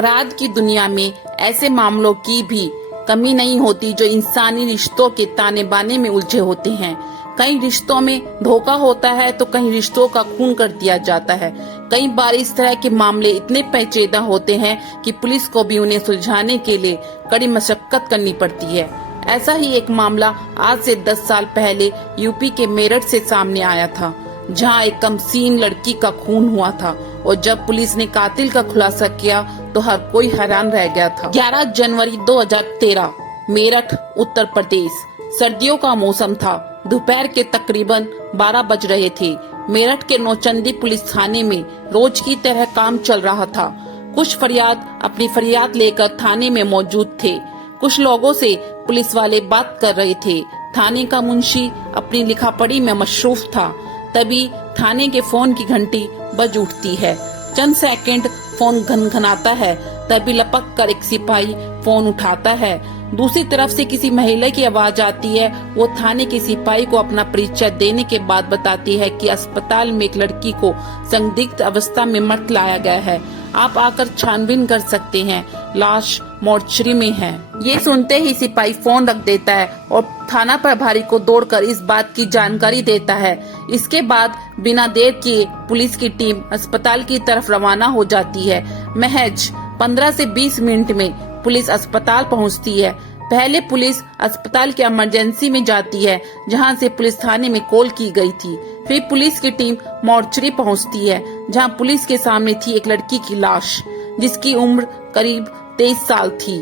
अपराध की दुनिया में ऐसे मामलों की भी कमी नहीं होती जो इंसानी रिश्तों के ताने बाने में उलझे होते हैं। कई रिश्तों में धोखा होता है तो कई रिश्तों का खून कर दिया जाता है। कई बार इस तरह के मामले इतने पेचीदा होते हैं कि पुलिस को भी उन्हें सुलझाने के लिए कड़ी मशक्कत करनी पड़ती है। ऐसा ही एक मामला आज से 10 साल पहले यूपी के मेरठ से सामने आया था, जहां एक कमसीन लड़की का खून हुआ था और जब पुलिस ने कातिल का खुलासा किया तो हर कोई हैरान रह गया था। 11 जनवरी 2013, मेरठ, उत्तर प्रदेश। सर्दियों का मौसम था। दोपहर के तकरीबन 12 बज रहे थे। मेरठ के नौचंदी पुलिस थाने में रोज की तरह काम चल रहा था। कुछ फरियाद अपनी फरियाद लेकर थाने में मौजूद थे। कुछ लोगों से पुलिस वाले बात कर रहे थे। थाने का मुंशी अपनी लिखापढ़ी में मशरूफ था। तभी थाने के फोन की घंटी बज उठती है। चंद सेकंड फोन घनघनाता है, तभी लपक कर एक सिपाही फोन उठाता है। दूसरी तरफ से किसी महिला की आवाज आती है। वो थाने के सिपाही को अपना परिचय देने के बाद बताती है कि अस्पताल में एक लड़की को संदिग्ध अवस्था में मृत लाया गया है। आप आकर छानबीन कर सकते हैं, लाश मोर्चरी में है। ये सुनते ही सिपाही फोन रख देता है और थाना प्रभारी को दौड़कर इस बात की जानकारी देता है। इसके बाद बिना देर किए पुलिस की टीम अस्पताल की तरफ रवाना हो जाती है। महज 15 से 20 मिनट में पुलिस अस्पताल पहुंचती है। पहले पुलिस अस्पताल के इमरजेंसी में जाती है, जहां से पुलिस थाने में कॉल की गई थी। फिर पुलिस की टीम मोर्चरी पहुंचती है, जहां पुलिस के सामने थी एक लड़की की लाश, जिसकी उम्र करीब 23 साल थी।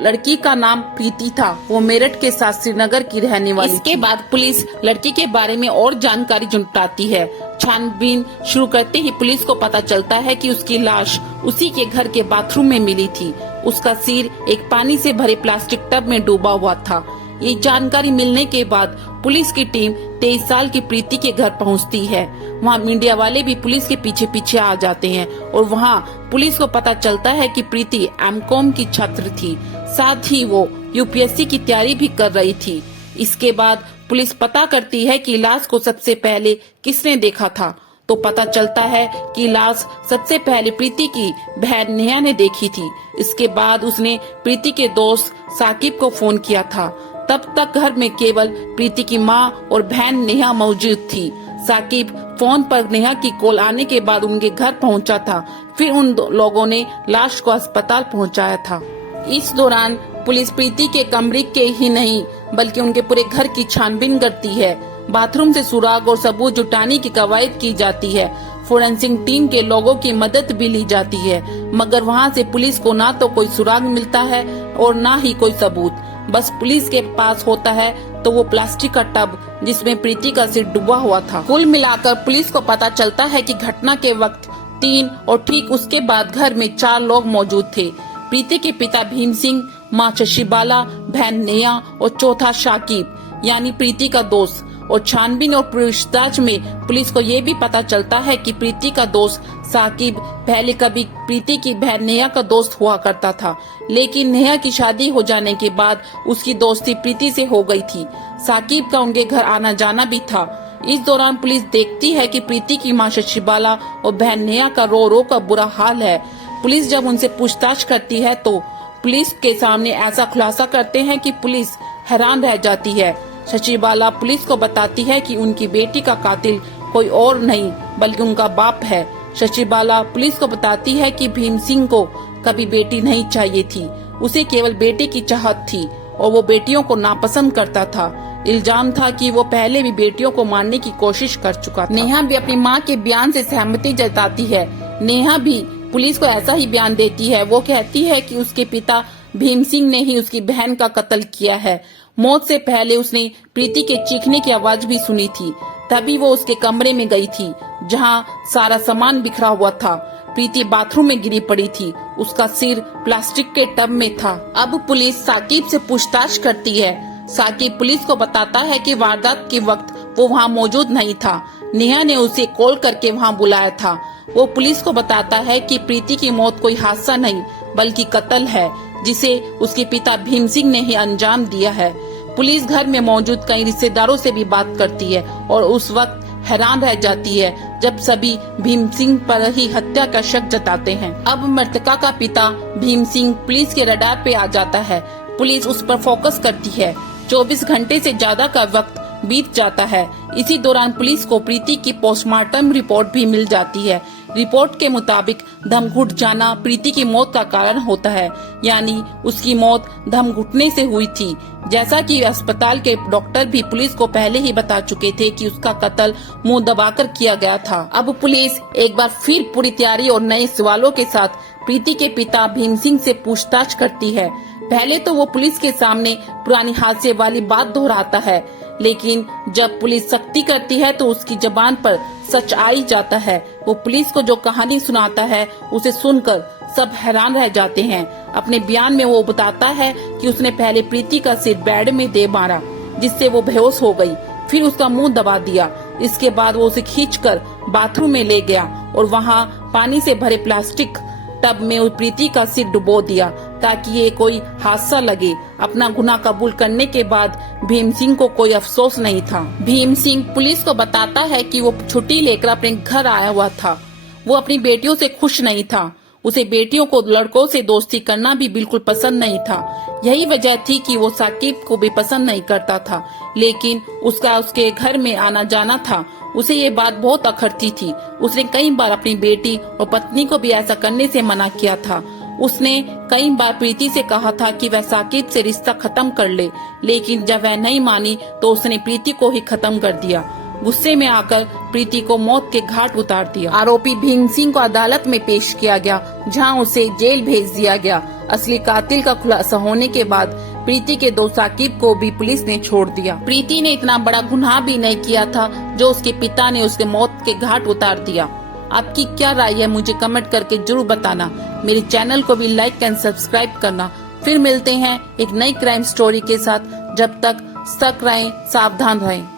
लड़की का नाम प्रीति था। वो मेरठ के साथ श्रीनगर की रहने वाली। इसके बाद पुलिस लड़की के बारे में और जानकारी जुटाती है। छानबीन शुरू करते ही पुलिस को पता चलता है कि उसकी लाश उसी के घर के बाथरूम में मिली थी। उसका सिर एक पानी से भरे प्लास्टिक टब में डूबा हुआ था। ये जानकारी मिलने के बाद पुलिस की टीम 23 साल की प्रीति के घर पहुंचती है। वहां मीडिया वाले भी पुलिस के पीछे पीछे आ जाते हैं और वहां पुलिस को पता चलता है कि प्रीति एमकॉम की छात्र थी। साथ ही वो यूपीएससी की तैयारी भी कर रही थी। इसके बाद पुलिस पता करती है कि लाश को सबसे पहले किसने देखा था, तो पता चलता है कि लाश सबसे पहले प्रीति की बहन नेहा ने देखी थी। इसके बाद उसने प्रीति के दोस्त साकिब को फोन किया था। तब तक घर में केवल प्रीति की मां और बहन नेहा मौजूद थी। साकिब फोन पर नेहा की कॉल आने के बाद उनके घर पहुंचा था। फिर उन लोगों ने लाश को अस्पताल पहुंचाया था। इस दौरान पुलिस प्रीति के कमरे के ही नहीं बल्कि उनके पूरे घर की छानबीन करती है। बाथरूम से सुराग और सबूत जुटाने की कवायद की जाती है। फोरेंसिक टीम के लोगों की मदद भी ली जाती है, मगर वहां से पुलिस को ना तो कोई सुराग मिलता है और ना ही कोई सबूत। बस पुलिस के पास होता है तो वो प्लास्टिक का टब जिसमें प्रीति का सिर डूबा हुआ था। कुल मिलाकर पुलिस को पता चलता है कि घटना के वक्त 3 और ठीक उसके बाद घर में 4 लोग मौजूद थे। प्रीति के पिता भीम सिंह, माँ शशिबाला, बहन नेहा और चौथा शाकिब यानी प्रीति का दोस्त। और छानबीन और पूछताछ में पुलिस को ये भी पता चलता है कि प्रीति का दोस्त साकिब पहले कभी प्रीति की बहन नेहा का दोस्त हुआ करता था, लेकिन नेहा की शादी हो जाने के बाद उसकी दोस्ती प्रीति से हो गई थी। साकिब का उनके घर आना जाना भी था। इस दौरान पुलिस देखती है कि प्रीति की माँ शशिबाला और बहन नेहा का रो रो का बुरा हाल है। पुलिस जब उनसे पूछताछ करती है तो पुलिस के सामने ऐसा खुलासा करते हैं कि पुलिस हैरान रह जाती है। शशिबाला पुलिस को बताती है कि उनकी बेटी का कातिल कोई और नहीं बल्कि उनका बाप है। शशिबाला पुलिस को बताती है कि भीम सिंह को कभी बेटी नहीं चाहिए थी, उसे केवल बेटे की चाहत थी और वो बेटियों को नापसंद करता था। इल्जाम था कि वो पहले भी बेटियों को मारने की कोशिश कर चुका था। नेहा भी अपनी माँ के बयान से सहमति जताती है। नेहा भी पुलिस को ऐसा ही बयान देती है। वो कहती है कि उसके पिता भीम सिंह ने ही उसकी बहन का कत्ल किया है। मौत से पहले उसने प्रीति के चीखने की आवाज भी सुनी थी। तभी वो उसके कमरे में गई थी, जहां सारा सामान बिखरा हुआ था। प्रीति बाथरूम में गिरी पड़ी थी। उसका सिर प्लास्टिक के टब में था। अब पुलिस साकिब से पूछताछ करती है। साकिब पुलिस को बताता है कि वारदात के वक्त वो वहाँ मौजूद नहीं था। नेहा ने उसे कॉल करके वहाँ बुलाया था। वो पुलिस को बताता है कि प्रीति की मौत कोई हादसा नहीं बल्कि कत्ल है, जिसे उसके पिता भीम सिंह ने ही अंजाम दिया है। पुलिस घर में मौजूद कई रिश्तेदारों से भी बात करती है और उस वक्त हैरान रह जाती है जब सभी भीम सिंह पर ही हत्या का शक जताते हैं। अब मृतका का पिता भीम सिंह पुलिस के रडार पे आ जाता है। पुलिस उस पर फोकस करती है। 24 घंटे से ज्यादा का वक्त बीत जाता है। इसी दौरान पुलिस को प्रीति की पोस्टमार्टम रिपोर्ट भी मिल जाती है। रिपोर्ट के मुताबिक दम घुट जाना प्रीति की मौत का कारण होता है, यानी उसकी मौत दम घुटने से हुई थी। जैसा कि अस्पताल के डॉक्टर भी पुलिस को पहले ही बता चुके थे कि उसका कत्ल मुंह दबाकर किया गया था। अब पुलिस एक बार फिर पूरी तैयारी और नए सवालों के साथ प्रीति के पिता भीम सिंह से पूछताछ करती है। पहले तो वो पुलिस के सामने पुरानी हादसे वाली बात दोहराता है, लेकिन जब पुलिस सख्ती करती है तो उसकी जबान पर सच आ ही जाता है। वो पुलिस को जो कहानी सुनाता है उसे सुनकर सब हैरान रह जाते हैं। अपने बयान में वो बताता है कि उसने पहले प्रीति का सिर बेड में दे मारा, जिससे वो बेहोश हो गई, फिर उसका मुंह दबा दिया। इसके बाद वो उसे खींचकर बाथरूम में ले गया और वहाँ पानी से भरे प्लास्टिक टब में प्रीति का सिर डुबो दिया ताकि ये कोई हादसा लगे। अपना गुनाह कबूल करने के बाद भीम सिंह को कोई अफसोस नहीं था। भीम सिंह पुलिस को बताता है कि वो छुट्टी लेकर अपने घर आया हुआ था। वो अपनी बेटियों से खुश नहीं था। उसे बेटियों को लड़कों से दोस्ती करना भी बिल्कुल पसंद नहीं था। यही वजह थी कि वो साकिब को भी पसंद नहीं करता था, लेकिन उसका उसके घर में आना जाना था। उसे ये बात बहुत अखरती थी। उसने कई बार अपनी बेटी और पत्नी को भी ऐसा करने से मना किया था। उसने कई बार प्रीति से कहा था कि वह साकिब से रिश्ता खत्म कर ले, लेकिन जब वह नहीं मानी तो उसने प्रीति को ही खत्म कर दिया। गुस्से में आकर प्रीति को मौत के घाट उतार दिया। आरोपी भीम सिंह को अदालत में पेश किया गया, जहां उसे जेल भेज दिया गया। असली कातिल का खुलासा होने के बाद प्रीति के दोस्त साकिब को भी पुलिस ने छोड़ दिया। प्रीति ने इतना बड़ा गुनाह भी नहीं किया था जो उसके पिता ने उसके मौत के घाट उतार दिया। आपकी क्या राय है मुझे कमेंट करके जरूर बताना। मेरे चैनल को भी लाइक एंड सब्सक्राइब करना। फिर मिलते हैं एक नई क्राइम स्टोरी के साथ। जब तक सतर्क रहें, सावधान रहें।